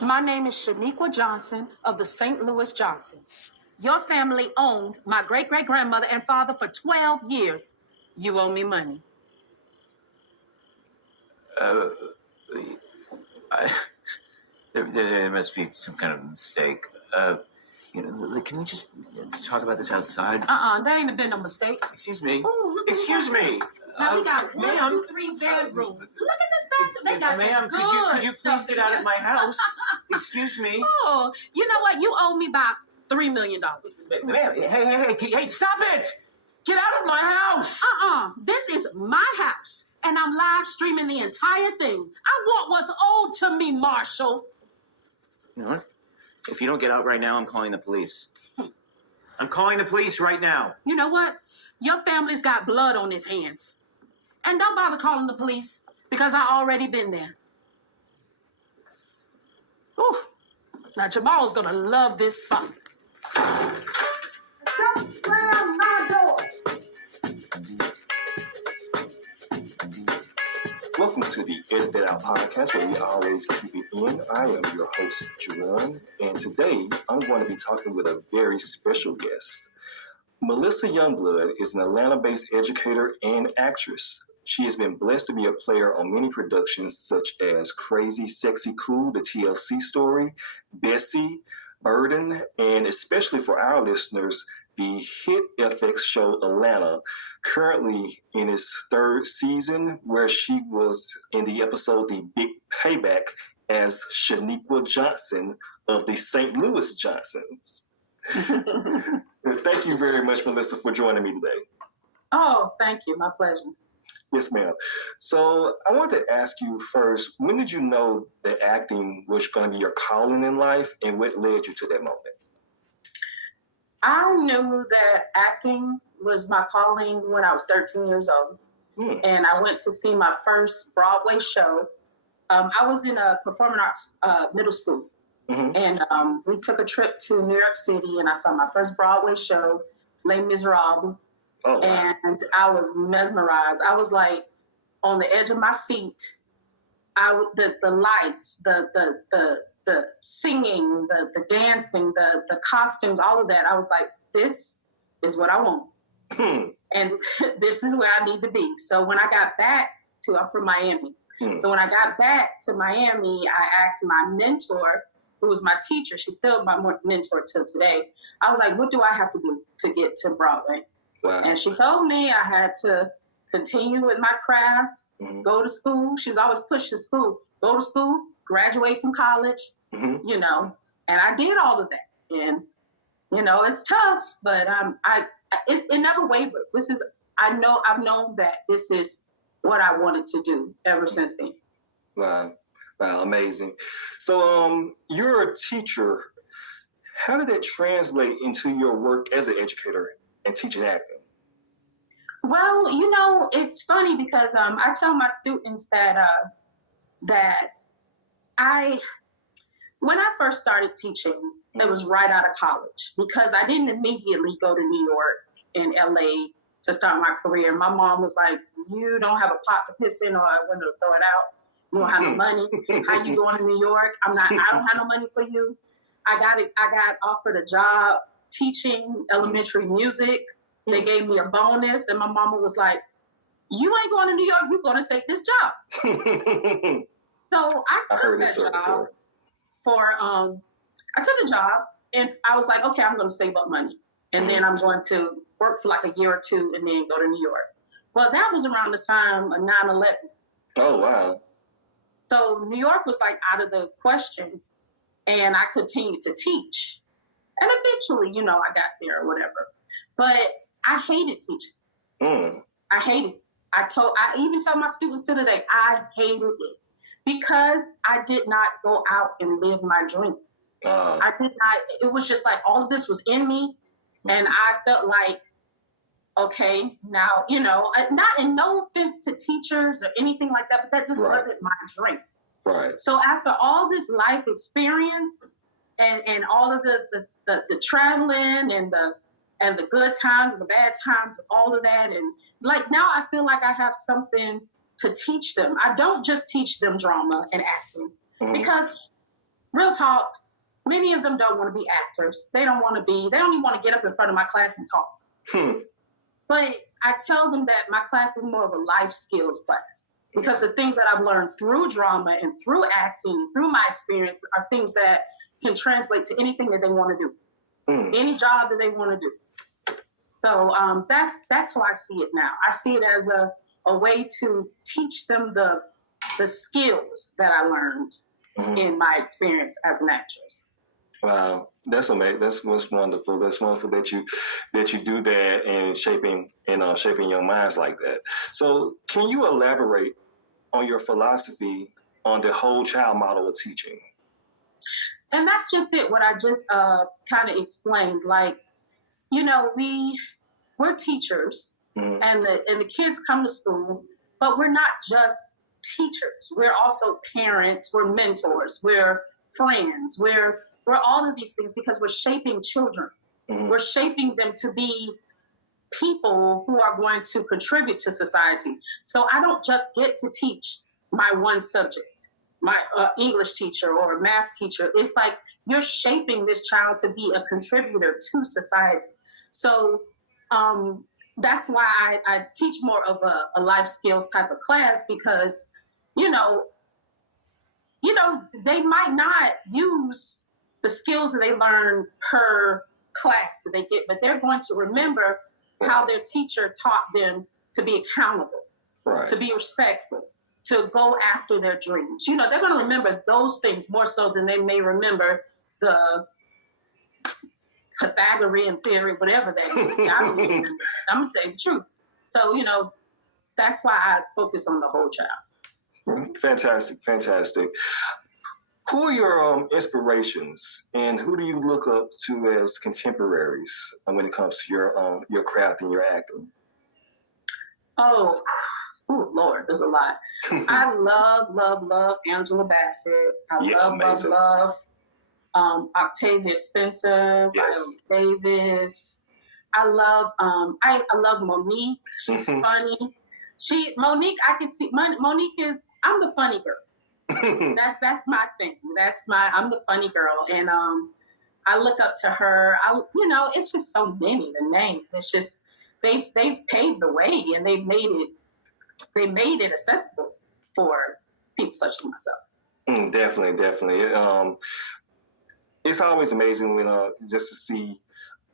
My name is Shaniqua Johnson of the St. Louis Johnsons. Your family owned my great-great-grandmother and father for 12 years. You owe me money. There must be some kind of mistake. Can we just talk about this outside? There ain't been no mistake. Excuse me. Ooh, Excuse me. Now we got ma'am. 1, 2, 3 bedrooms. Look at this bathroom. They got Ma'am, could you please get out of my house? Excuse me. Oh, you know what? You owe me about $3 million. Ma'am, hey, stop it! Get out of my house! This is my house, and I'm live streaming the entire thing. I want what's owed to me, Marshall. You know what? If you don't get out right now, I'm calling the police. I'm calling the police right now. You know what? Your family's got blood on its hands. And don't bother calling the police, because I already been there. Ooh. Now, Jamal's gonna love this spot. Don't slam my door. Welcome to the Edit That Out podcast, where we always keep it in. I am your host, Juwan, and today I'm going to be talking with a very special guest. Melissa Youngblood is an Atlanta-based educator and actress. She has been blessed to be a player on many productions such as Crazy, Sexy, Cool, The TLC Story, Bessie, Burden, and especially for our listeners, the hit FX show Atlanta, currently in its 3rd season, where she was in the episode The Big Payback as Shaniqua Johnson of the St. Louis Johnsons. Thank you very much, Melissa, for joining me today. Oh, thank you. My pleasure. Yes, ma'am. So I want to ask you first, when did you know that acting was going to be your calling in life, and what led you to that moment? I knew that acting was my calling when I was 13 years old. And I went to see my first Broadway show. I was in a performing arts middle school. And we took a trip to New York City, and I saw my first Broadway show, Les Miserables. Oh, wow. And I was mesmerized. I was like on the edge of my seat. The lights, the singing, the dancing, the costumes, all of that. I was like, this is what I want. And this is where I need to be. So when I got back I'm from Miami. So when I got back to Miami, I asked my mentor, who was my teacher, she's still my mentor till today. I was like, what do I have to do to get to Broadway? Wow. And she told me I had to continue with my craft, go to school. She was always pushing school. Go to school, graduate from college, you know. And I did all of that. And, you know, it's tough, but it never wavered. I've known that this is what I wanted to do ever since then. Wow, amazing. So you're a teacher. How did that translate into your work as an educator and teaching acting? Well, you know, it's funny because I tell my students that when I first started teaching, it was right out of college, because I didn't immediately go to New York and LA to start my career. My mom was like, you don't have a pot to piss in or a window to throw it out. You don't have no money. How you going to New York? I don't have no money for you. I got offered a job teaching elementary music. They gave me a bonus, and my mama was like, you ain't going to New York, you're going to take this job. So I took that job I took a job, and I was like, okay, I'm going to save up money. And then I'm going to work for like a year or two and then go to New York. Well, that was around the time of 9/11. Oh, wow. So New York was like out of the question, and I continued to teach. And eventually, you know, I got there or whatever. But I hated teaching. I hated it. I even tell my students to today, I hated it because I did not go out and live my dream. I did not. It was just like all of this was in me, and I felt like, okay, now, you know, no offense to teachers or anything like that, but that just wasn't my dream. Right. So after all this life experience and all of the traveling and the good times and the bad times, all of that, and like now I feel like I have something to teach them. I don't just teach them drama and acting because real talk, many of them don't want to be actors. They don't even want to get up in front of my class and talk. But I tell them that my class is more of a life skills class because the things that I've learned through drama and through acting, through my experience, are things that can translate to anything that they want to do, any job that they want to do. So that's how I see it now. I see it as a way to teach them the skills that I learned in my experience as an actress. Wow, that's amazing. That's wonderful. That's wonderful that you do that and shaping young minds like that. So, can you elaborate on your philosophy on the whole child model of teaching? And that's just it. What I just kind of explained. Like, you know, we're teachers, and the kids come to school, but we're not just teachers. We're also parents. We're mentors. We're friends. We're all of these things because we're shaping children. We're shaping them to be people who are going to contribute to society. So I don't just get to teach my one subject, my English teacher or math teacher. It's like you're shaping this child to be a contributor to society. So that's why I teach more of a life skills type of class because, you know, they might not use the skills that they learn per class that they get, but they're going to remember how their teacher taught them to be accountable, to be respectful, to go after their dreams. You know, they're going to remember those things more so than they may remember the Pythagorean theory, whatever that is. I'm going to tell you the truth. So, you know, that's why I focus on the whole child. Fantastic. Who are your inspirations, and who do you look up to as contemporaries when it comes to your craft and your acting? Oh, Lord, there's a lot. I love Angela Bassett. I love Octavia Spencer, Viola Davis. I love Monique. She's funny. Monique, I can see Monique is. I'm the funny girl. That's my thing. I'm the funny girl, and I look up to her. It's just so many to name. It's just they paved the way and they made it accessible for people such as myself. Definitely. It's always amazing when just to see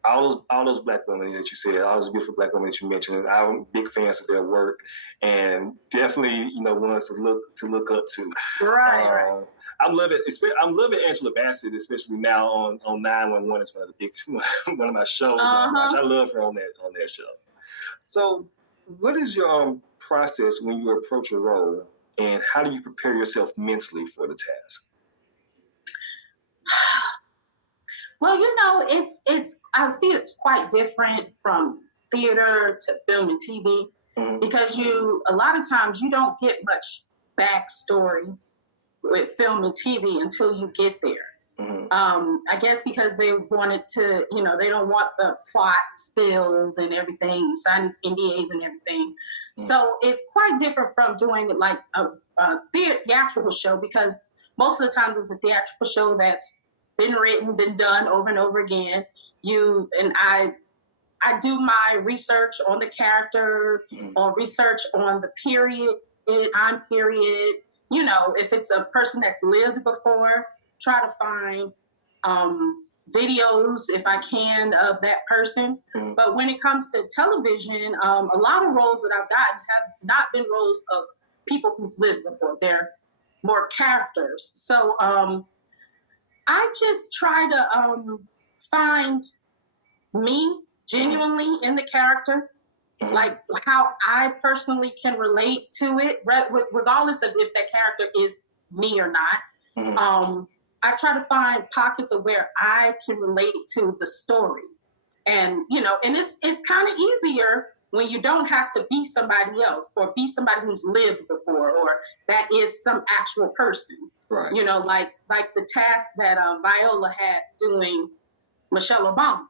all those black women that you said, all those beautiful black women that you mentioned. I'm big fans of their work, and definitely ones to look up to. Right. I'm loving Angela Bassett, especially now on 911. It's one of my shows. I watch. I love her on that show. So, what is your process when you approach a role, and how do you prepare yourself mentally for the task? Well, I see it's quite different from theater to film and TV because a lot of times you don't get much backstory with film and TV until you get there. I guess because they wanted to, they don't want the plot spilled and everything. You sign these NDAs and everything. So it's quite different from doing like a theatrical show because most of the times it's a theatrical show that's been written, been done over and over again. I do my research on the character, or research on the time period. If it's a person that's lived before, try to find videos if I can of that person. But when it comes to television, a lot of roles that I've gotten have not been roles of people who've lived before. They're more characters. So I just try to find me genuinely in the character, like how I personally can relate to it, regardless of if that character is me or not. I try to find pockets of where I can relate to the story. And, and it's kind of easier when you don't have to be somebody else or be somebody who's lived before or that is some actual person. Right. Like the task that Viola had doing Michelle Obama.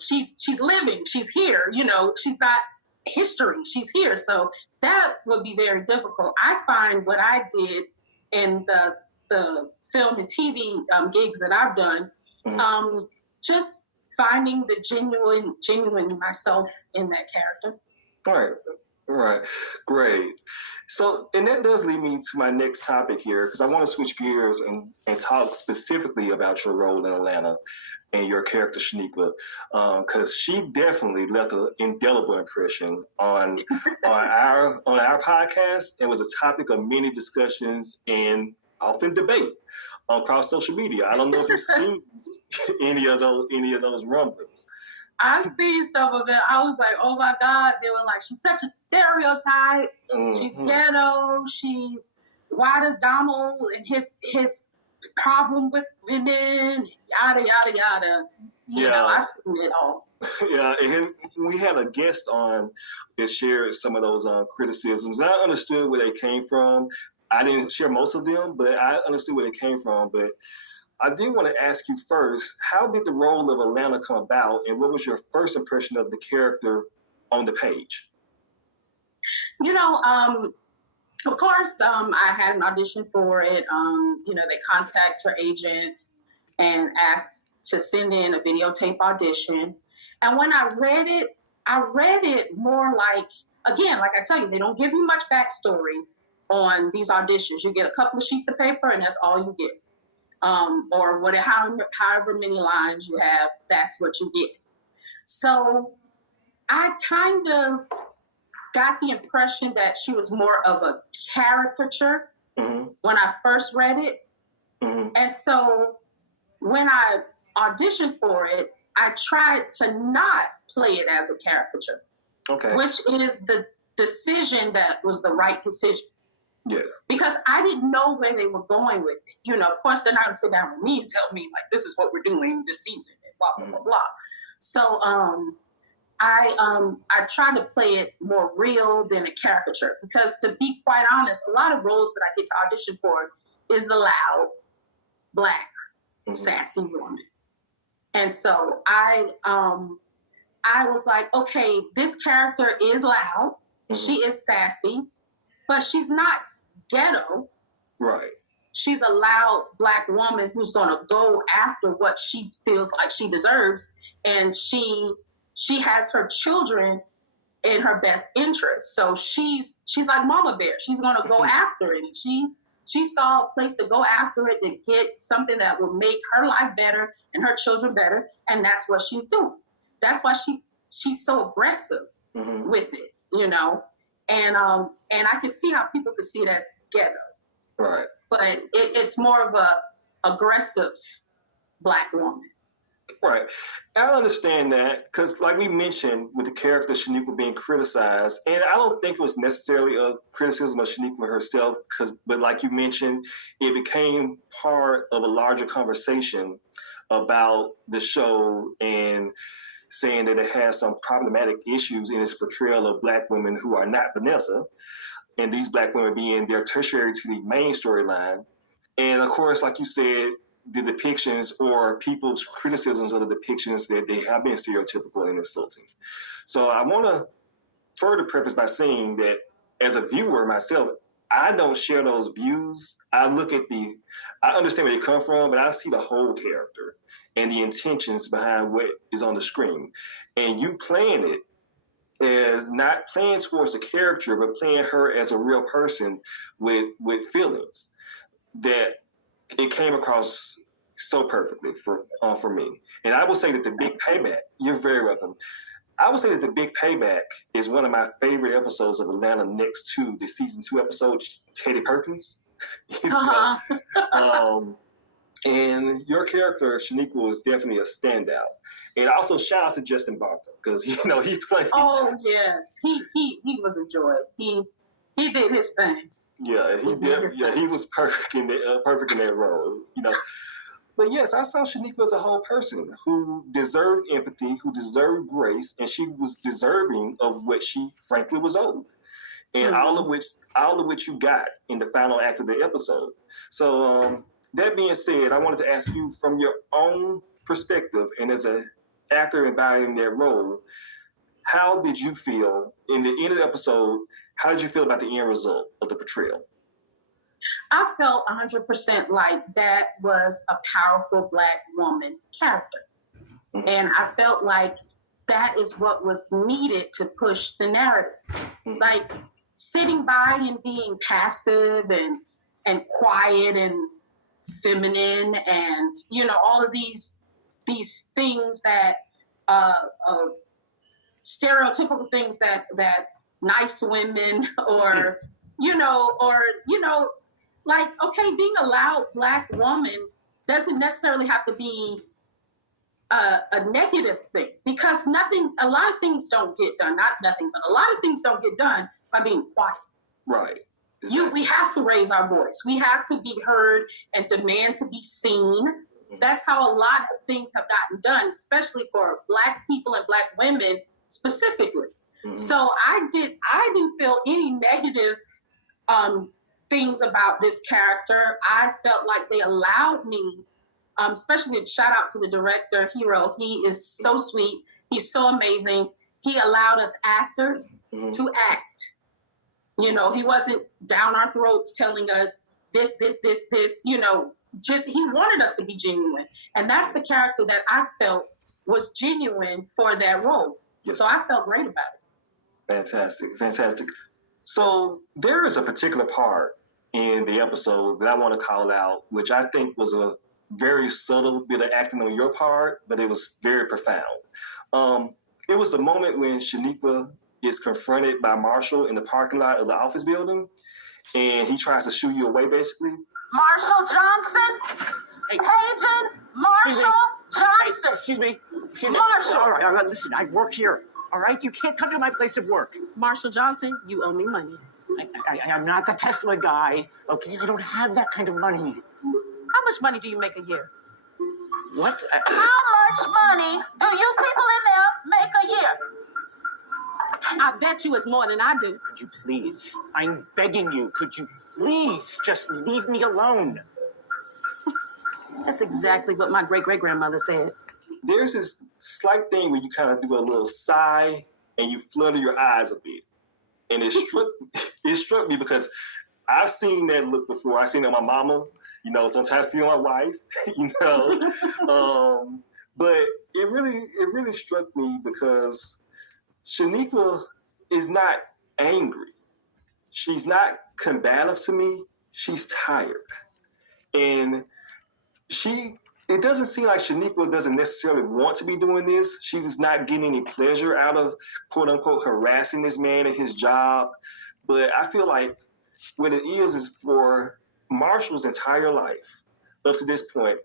She's living, she's here, she's got history, she's here. So that would be very difficult. I find what I did in the film and TV gigs that I've done, just finding the genuine myself in that character. Right, great. So, and that does lead me to my next topic here, because I want to switch gears and talk specifically about your role in Atlanta and your character Shaniqua, because she definitely left an indelible impression on our podcast. It was a topic of many discussions and often debate across social media. I don't know if you've seen any of those rumblings. I see some of it. I was like, oh my God. They were like, she's such a stereotype. She's ghetto. She's white as Donald and his problem with women, yada, yada, yada. You know, I've seen it all. Yeah, and we had a guest on that shared some of those criticisms. I understood where they came from. I didn't share most of them, but I understood where they came from. But I did want to ask you first, how did the role of Atlanta come about, and what was your first impression of the character on the page? You know, of course, I had an audition for it. You know, they contact her agent and asked to send in a videotape audition. And when I read it more like, again, like I tell you, they don't give you much backstory on these auditions. You get a couple of sheets of paper and that's all you get. Or however many lines you have, that's what you get. So I kind of got the impression that she was more of a caricature when I first read it. And so when I auditioned for it, I tried to not play it as a caricature, which is the decision that was the right decision. Yeah. Because I didn't know where they were going with it. You know, of course, they're not going to sit down with me and tell me, like, this is what we're doing this season, and blah, blah, blah, blah. So I try to play it more real than a caricature. Because to be quite honest, a lot of roles that I get to audition for is the loud, black, sassy woman. And so I was like, okay, this character is loud. She is sassy, but she's not ghetto. Right. She's a loud black woman who's going to go after what she feels like she deserves. And she has her children in her best interest. So she's like Mama Bear. She's going to go after it. And she saw a place to go after it to get something that will make her life better and her children better. And that's what she's doing. That's why she's so aggressive with it, you know. And I could see how people could see it as ghetto. Right. But it's more of a aggressive black woman. Right. I understand that because, like we mentioned, with the character Shaniqua being criticized, and I don't think it was necessarily a criticism of Shaniqua herself, but like you mentioned, it became part of a larger conversation about the show and saying that it has some problematic issues in its portrayal of black women who are not Vanessa, and these black women being their tertiary to the main storyline. And of course, like you said, the depictions or people's criticisms of the depictions that they have been stereotypical and insulting. So I want to further preface by saying that as a viewer myself, I don't share those views. I understand where they come from, but I see the whole character and the intentions behind what is on the screen. And you playing it as not playing towards the character, but playing her as a real person with feelings, that it came across so perfectly for me. And I will say that the big payback, you're very welcome. I would say that the big payback is one of my favorite episodes of Atlanta next to the season 2 episode, Teddy Perkins. And your character, Shaniqua, is definitely a standout. And also shout out to Justin Bartha, because he played. Oh yes, he was a joy. He did his thing. Yeah, he did. Yeah, he was perfect in that role. You know. But yes, I saw Shaniqua as a whole person who deserved empathy, who deserved grace, and she was deserving of what she frankly was owed, and all of which you got in the final act of the episode. So that being said, I wanted to ask you from your own perspective and as an actor embodying that role, how did you feel in the end of the episode? How did you feel about the end result of the portrayal? I felt 100% like that was a powerful Black woman character. And I felt like that is what was needed to push the narrative. Like sitting by and being passive and quiet and feminine and, all of these things that, stereotypical things that nice women or, like, okay, being a loud Black woman doesn't necessarily have to be a negative thing, because a lot of things don't get done, not nothing, but a lot of things don't get done by being quiet. Right. Exactly. We have to raise our voice. We have to be heard and demand to be seen. That's how a lot of things have gotten done, especially for Black people and Black women specifically. So I didn't feel any negative things about this character. I felt like they allowed me, especially shout out to the director, Hero. He is so sweet. He's so amazing. He allowed us actors to act. He wasn't down our throats telling us this. Just he wanted us to be genuine. And that's the character that I felt was genuine for that role. Yes. So I felt great about it. Fantastic. So there is a particular part in the episode that I want to call out, which I think was a very subtle bit of acting on your part, but it was very profound. It was the moment when Shaniqua is confronted by Marshall in the parking lot of the office building, and he tries to shoo you away, basically. Marshall Johnson? Hey. Agent Marshall Johnson! Hey, excuse me. Marshall! All right, listen, I work here. All right? You can't come to my place of work. Marshall Johnson, you owe me money. I'm not the Tesla guy, okay? I don't have that kind of money. How much money do you make a year? What? How much money do you people in there make a year? I bet you it's more than I do. Could you please? I'm begging you. Could you please just leave me alone? That's exactly what my great-great-grandmother said. There's this slight thing where you kind of do a little sigh and you flutter your eyes a bit. And it struck me because I've seen that look before. I've seen it on my mama, sometimes I see it on my wife, but it really struck me because Shaniqua is not angry. She's not combative to me. She's tired. And it doesn't seem like Shaniqua doesn't necessarily want to be doing this. She's not getting any pleasure out of, quote unquote, harassing this man at his job. But I feel like what it is for Marshall's entire life up to this point,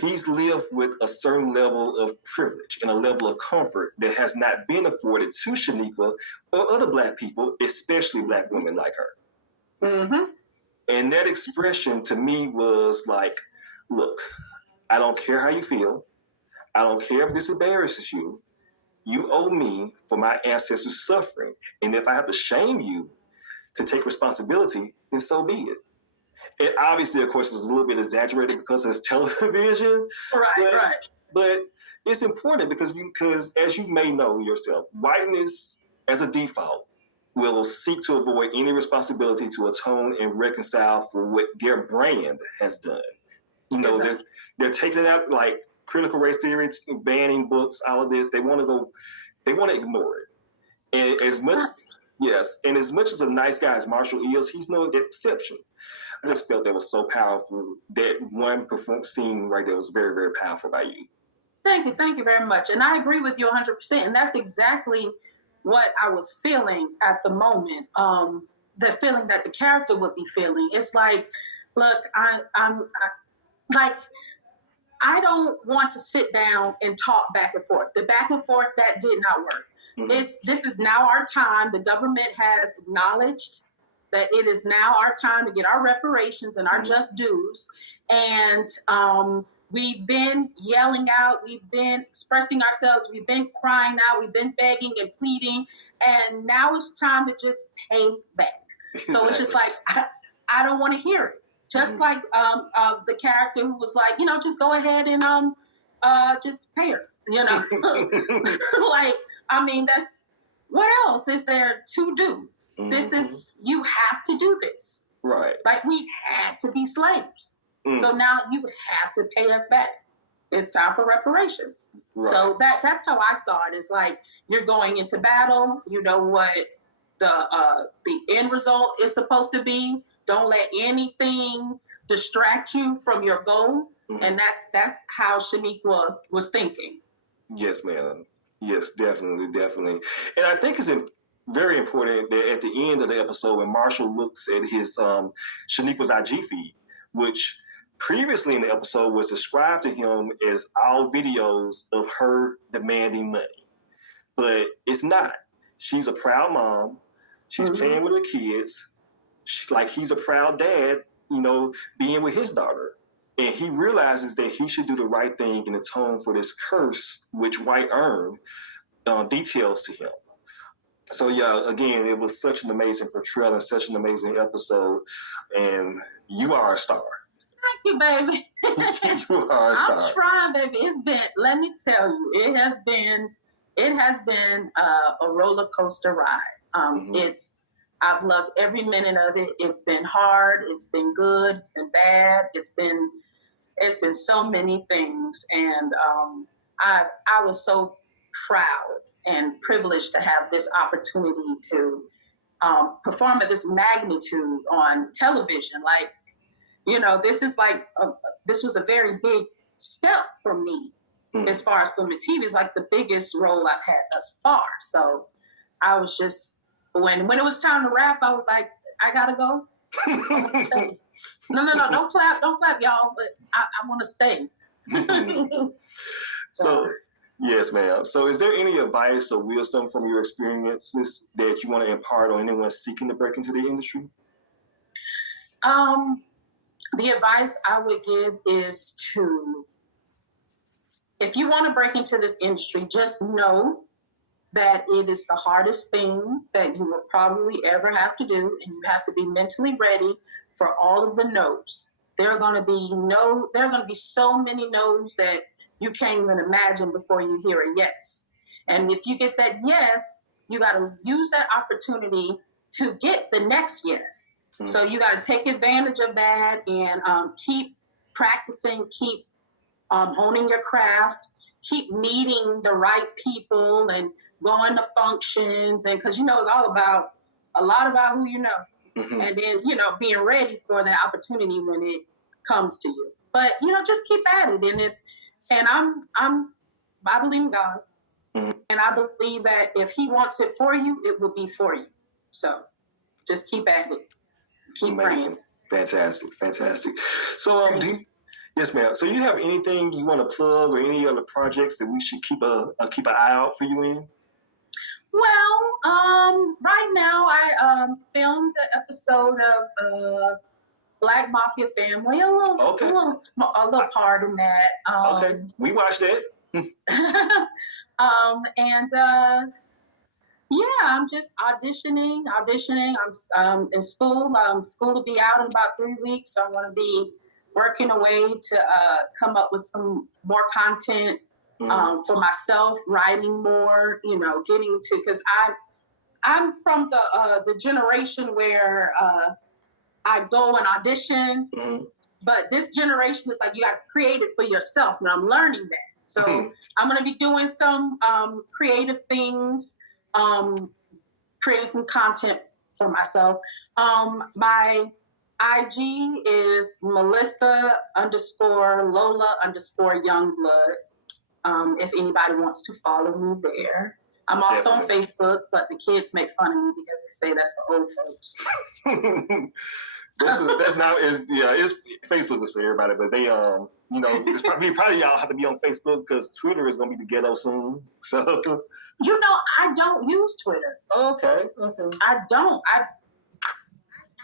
he's lived with a certain level of privilege and a level of comfort that has not been afforded to Shaniqua or other Black people, especially Black women like her. Mm-hmm. And that expression to me was like, look, I don't care how you feel. I don't care if this embarrasses you. You owe me for my ancestors' suffering. And if I have to shame you to take responsibility, then so be it. And obviously, of course, it's a little bit exaggerated because it's television. Right. But it's important because as you may know yourself, whiteness as a default will seek to avoid any responsibility to atone and reconcile for what their brand has done. Exactly. They're taking out like critical race theory, banning books, all of this. They want to ignore it. And as much as a nice guy as Marshall is, he's no exception. I just felt that was so powerful. That one scene right there was very, very powerful by you. Thank you very much. And I agree with you 100%. And that's exactly what I was feeling at the moment. The feeling that the character would be feeling. It's like, look, I don't want to sit down and talk back and forth. The back and forth, that did not work. Mm-hmm. This is now our time. The government has acknowledged that it is now our time to get our reparations and our just dues. And we've been yelling out, we've been expressing ourselves, we've been crying out, we've been begging and pleading, and now it's time to just pay back. So it's just like, I don't want to hear it. Just like the character who was like, just go ahead and just pay her, that's, what else is there to do? Mm-hmm. This is, you have to do this. Right. Like we had to be slaves. Mm. So now you have to pay us back. It's time for reparations. Right. So that's how I saw it. It's like you're going into battle. You know what the end result is supposed to be. Don't let anything distract you from your goal. Mm-hmm. And that's how Shaniqua was thinking. Yes, ma'am. Yes, definitely. And I think it's very important that at the end of the episode, when Marshall looks at his Shaniqua's IG feed, which previously in the episode was described to him as all videos of her demanding money. But it's not. She's a proud mom. She's playing with her kids. He's a proud dad, being with his daughter. And he realizes that he should do the right thing and atone for this curse, which White earned, details to him. So, yeah, again, it was such an amazing portrayal and such an amazing episode. And you are a star. Thank you, baby. You are a star. I'm trying, baby. Let me tell you, it has been a roller coaster ride. I've loved every minute of it. It's been hard. It's been good. It's been bad. It's been so many things. And I was so proud and privileged to have this opportunity to perform at this magnitude on television. Like, this was a very big step for me as far as film and TV. It's like the biggest role I've had thus far. So I was just, when it was time to wrap, I was like, I gotta go. No, don't clap, y'all, but I want to stay. So, yes, ma'am. So is there any advice or wisdom from your experiences that you want to impart on anyone seeking to break into the industry? The advice I would give is if you want to break into this industry, just know that it is the hardest thing that you will probably ever have to do, and you have to be mentally ready for all of the no's. There are going to be so many no's that you can't even imagine before you hear a yes. And if you get that yes, you got to use that opportunity to get the next yes. Mm-hmm. So you got to take advantage of that and keep practicing, keep honing your craft, keep meeting the right people and going to functions, and because it's all about a lot about who you know. Mm-hmm. And then being ready for that opportunity when it comes to you. But just keep at it, and I believe in God, mm-hmm. and I believe that if He wants it for you, it will be for you. So just keep at it, keep praying. Fantastic. So yes, ma'am. So you have anything you want to plug or any other projects that we should keep an eye out for you in? Well, right now I filmed an episode of Black Mafia Family, a little part in that. Okay, we watched it. I'm just auditioning. I'm in school. School will be out in about 3 weeks, so I'm going to be working a way to come up with some more content. For myself, writing more, getting to, because I'm from the generation where I go and audition, but this generation is like you got to create it for yourself, and I'm learning that. So I'm going to be doing some creative things, creating some content for myself. My IG is Melissa_Lola_Youngblood. If anybody wants to follow me there. I'm also on Facebook, but the kids make fun of me because they say that's for old folks. Facebook is for everybody, but they it's probably y'all have to be on Facebook because Twitter is gonna be the ghetto soon. So I don't use Twitter. Okay. I don't. I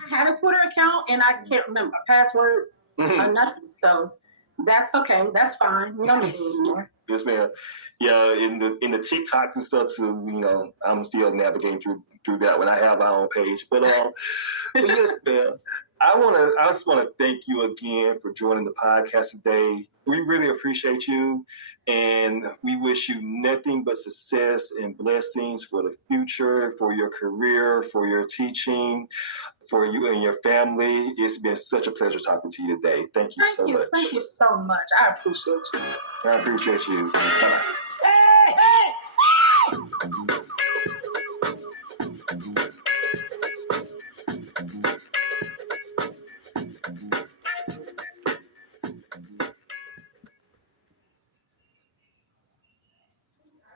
had a Twitter account and I can't remember my password or nothing. So that's okay. That's fine. We don't need it anymore. Yes, ma'am. Yeah, in the TikToks and stuff too, I'm still navigating through that when I have my own page. But yes, ma'am. I just want to thank you again for joining the podcast today. We really appreciate you, and we wish you nothing but success and blessings for the future, for your career, for your teaching, for you and your family. It's been such a pleasure talking to you today. Thank you so much. Thank you so much. I appreciate you. I appreciate you. Bye-bye.